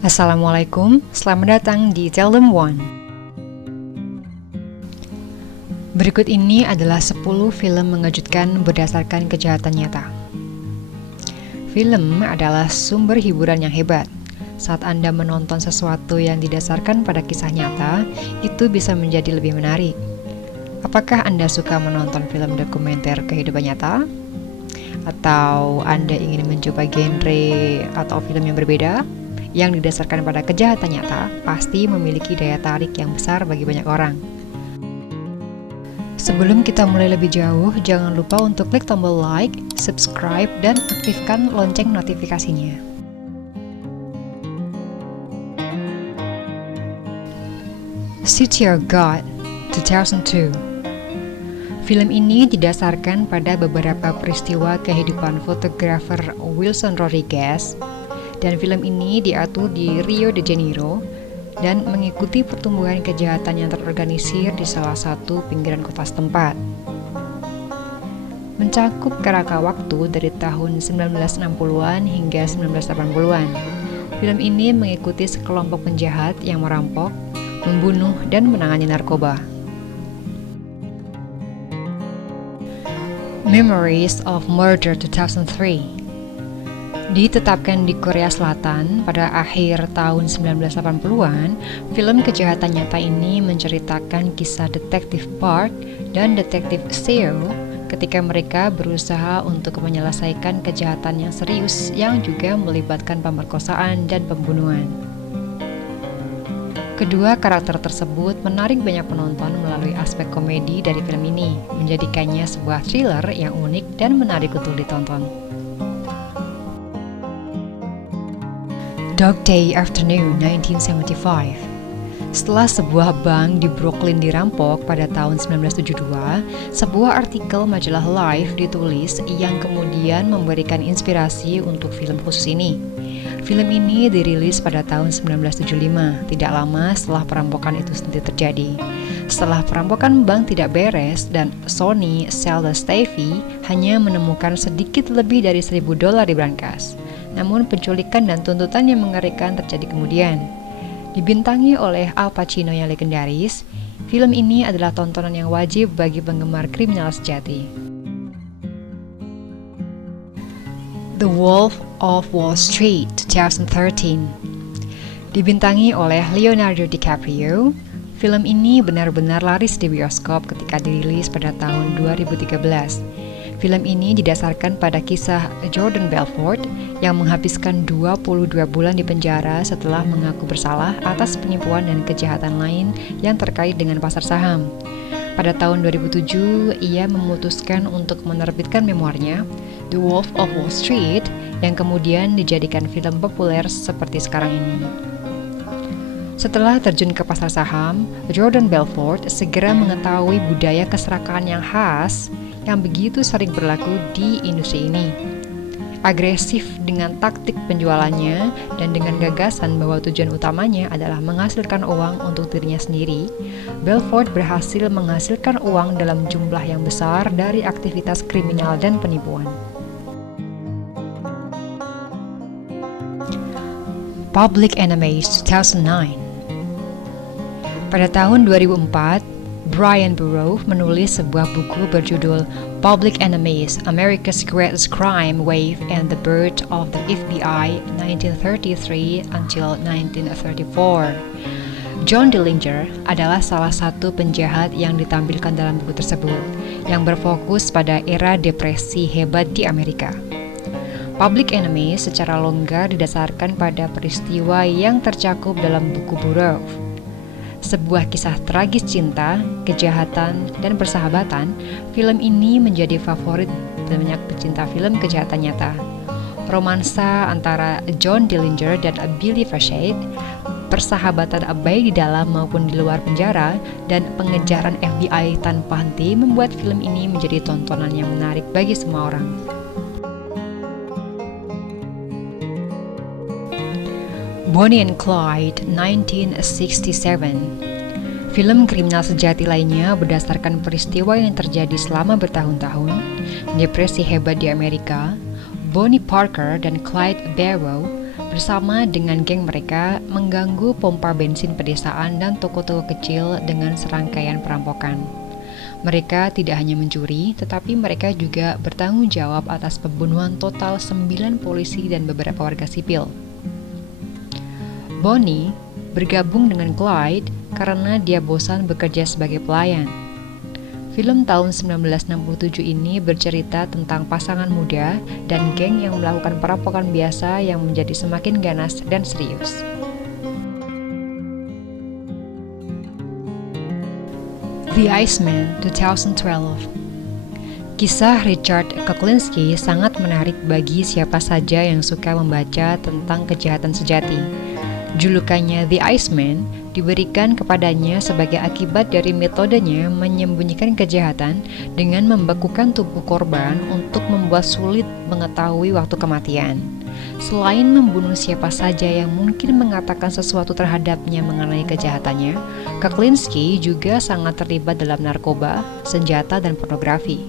Assalamualaikum, selamat datang di Tell Them One. Berikut ini adalah 10 film mengejutkan berdasarkan kejahatan nyata. Film adalah sumber hiburan yang hebat. Saat Anda menonton sesuatu yang didasarkan pada kisah nyata, itu bisa menjadi lebih menarik. Apakah Anda suka menonton film dokumenter kehidupan nyata? Atau Anda ingin mencoba genre atau film yang berbeda? Yang didasarkan pada kejahatan nyata pasti memiliki daya tarik yang besar bagi banyak orang. Sebelum kita mulai lebih jauh, jangan lupa untuk klik tombol like, subscribe, dan aktifkan lonceng notifikasinya. City of God, 2002. Film ini didasarkan pada beberapa peristiwa kehidupan fotografer Wilson Rodriguez, dan film ini diatur di Rio de Janeiro dan mengikuti pertumbuhan kejahatan yang terorganisir di salah satu pinggiran kota setempat. Mencakup kerangka waktu dari tahun 1960-an hingga 1980-an. Film ini mengikuti sekelompok penjahat yang merampok, membunuh, dan menangani narkoba. Memories of Murder 2003 ditetapkan di Korea Selatan pada akhir tahun 1980-an, film kejahatan nyata ini menceritakan kisah detektif Park dan detektif Seo ketika mereka berusaha untuk menyelesaikan kejahatan yang serius yang juga melibatkan pemerkosaan dan pembunuhan. Kedua karakter tersebut menarik banyak penonton melalui aspek komedi dari film ini, menjadikannya sebuah thriller yang unik dan menarik untuk ditonton. Dog Day Afternoon 1975. Setelah sebuah bank di Brooklyn dirampok pada tahun 1972, sebuah artikel majalah Life ditulis yang kemudian memberikan inspirasi untuk film khusus ini. Film ini dirilis pada tahun 1975, tidak lama setelah perampokan itu sendiri terjadi. Setelah perampokan bank tidak beres dan Sony Zelda Stevie hanya menemukan sedikit lebih dari $1.000 di brankas. Namun penculikan dan tuntutan yang mengerikan terjadi kemudian. Dibintangi oleh Al Pacino yang legendaris, film ini adalah tontonan yang wajib bagi penggemar kriminal sejati. The Wolf of Wall Street 2013. Dibintangi oleh Leonardo DiCaprio, film ini benar-benar laris di bioskop ketika dirilis pada tahun 2013. Film ini didasarkan pada kisah Jordan Belfort yang menghabiskan 22 bulan di penjara setelah mengaku bersalah atas penipuan dan kejahatan lain yang terkait dengan pasar saham. Pada tahun 2007, ia memutuskan untuk menerbitkan memoirnya, The Wolf of Wall Street, yang kemudian dijadikan film populer seperti sekarang ini. Setelah terjun ke pasar saham, Jordan Belfort segera mengetahui budaya keserakahan yang khas yang begitu sering berlaku di industri ini. Agresif dengan taktik penjualannya dan dengan gagasan bahwa tujuan utamanya adalah menghasilkan uang untuk dirinya sendiri, Belfort berhasil menghasilkan uang dalam jumlah yang besar dari aktivitas kriminal dan penipuan. Public Enemies 2009. Pada tahun 2004, Brian Burrough menulis sebuah buku berjudul Public Enemies, America's Greatest Crime Wave and the Birth of the FBI 1933 until 1934. John Dillinger adalah salah satu penjahat yang ditampilkan dalam buku tersebut, yang berfokus pada era depresi hebat di Amerika. Public Enemies secara longgar didasarkan pada peristiwa yang tercakup dalam buku Burrough. Sebuah kisah tragis cinta, kejahatan, dan persahabatan, film ini menjadi favorit banyak pecinta film kejahatan nyata. Romansa antara John Dillinger dan Billy Fachet, persahabatan baik di dalam maupun di luar penjara, dan pengejaran FBI tanpa henti membuat film ini menjadi tontonan yang menarik bagi semua orang. Bonnie and Clyde 1967. Film kriminal sejati lainnya berdasarkan peristiwa yang terjadi selama bertahun-tahun, depresi hebat di Amerika. Bonnie Parker dan Clyde Barrow bersama dengan geng mereka mengganggu pompa bensin pedesaan dan toko-toko kecil dengan serangkaian perampokan. Mereka tidak hanya mencuri, tetapi mereka juga bertanggung jawab atas pembunuhan total 9 polisi dan beberapa warga sipil. Bonnie bergabung dengan Clyde karena dia bosan bekerja sebagai pelayan. Film tahun 1967 ini bercerita tentang pasangan muda dan geng yang melakukan perampokan biasa yang menjadi semakin ganas dan serius. The Iceman 2012. Kisah Richard Kuklinski sangat menarik bagi siapa saja yang suka membaca tentang kejahatan sejati. Julukannya The Iceman diberikan kepadanya sebagai akibat dari metodenya menyembunyikan kejahatan dengan membekukan tubuh korban untuk membuat sulit mengetahui waktu kematian. Selain membunuh siapa saja yang mungkin mengatakan sesuatu terhadapnya mengenai kejahatannya, Kuklinski juga sangat terlibat dalam narkoba, senjata, dan pornografi.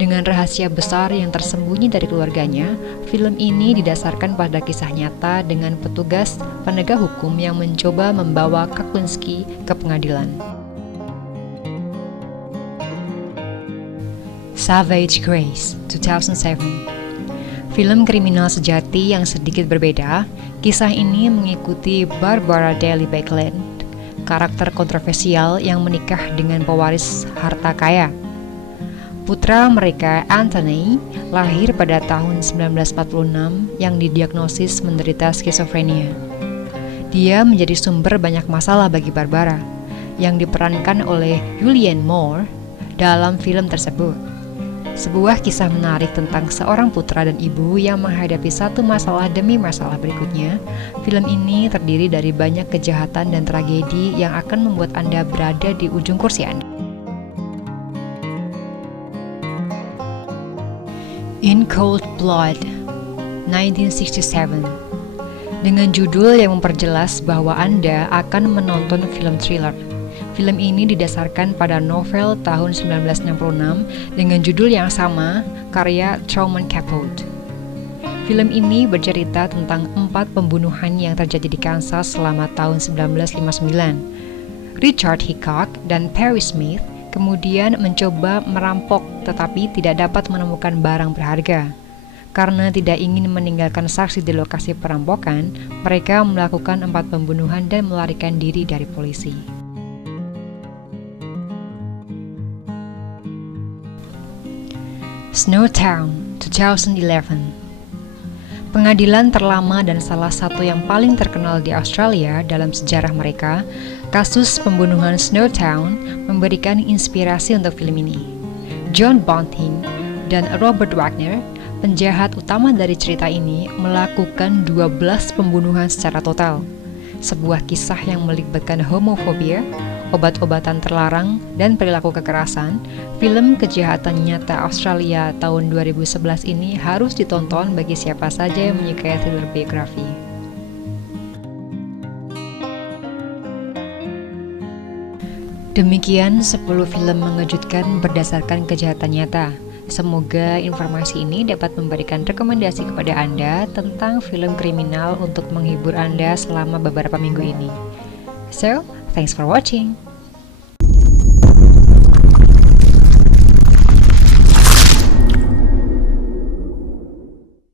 Dengan rahasia besar yang tersembunyi dari keluarganya, film ini didasarkan pada kisah nyata dengan petugas penegak hukum yang mencoba membawa Kuklinski ke pengadilan. Savage Grace 2007. Film kriminal sejati yang sedikit berbeda, kisah ini mengikuti Barbara Daly Baekeland, karakter kontroversial yang menikah dengan pewaris harta kaya. Putra mereka, Anthony, lahir pada tahun 1946 yang didiagnosis menderita skizofrenia. Dia menjadi sumber banyak masalah bagi Barbara, yang diperankan oleh Julianne Moore dalam film tersebut. Sebuah kisah menarik tentang seorang putra dan ibu yang menghadapi satu masalah demi masalah berikutnya. Film ini terdiri dari banyak kejahatan dan tragedi yang akan membuat Anda berada di ujung kursi Anda. In Cold Blood 1967. Dengan judul yang memperjelas bahwa Anda akan menonton film thriller. Film ini didasarkan pada novel tahun 1966 dengan judul yang sama, karya Truman Capote. Film ini bercerita tentang 4 pembunuhan yang terjadi di Kansas selama tahun 1959. Richard Hickok dan Perry Smith kemudian mencoba merampok tetapi tidak dapat menemukan barang berharga. Karena tidak ingin meninggalkan saksi di lokasi perampokan, mereka melakukan 4 pembunuhan dan melarikan diri dari polisi. Snowtown 2011. Pengadilan terlama dan salah satu yang paling terkenal di Australia dalam sejarah mereka, kasus pembunuhan Snowtown memberikan inspirasi untuk film ini. John Bunting dan Robert Wagner, penjahat utama dari cerita ini, melakukan 12 pembunuhan secara total. Sebuah kisah yang melibatkan homofobia, obat-obatan terlarang, dan perilaku kekerasan. Film kejahatan nyata Australia tahun 2011 ini harus ditonton bagi siapa saja yang menyukai thriller biografi. Demikian 10 film mengejutkan berdasarkan kejahatan nyata. Semoga informasi ini dapat memberikan rekomendasi kepada Anda tentang film kriminal untuk menghibur Anda selama beberapa minggu ini. So, thanks for watching.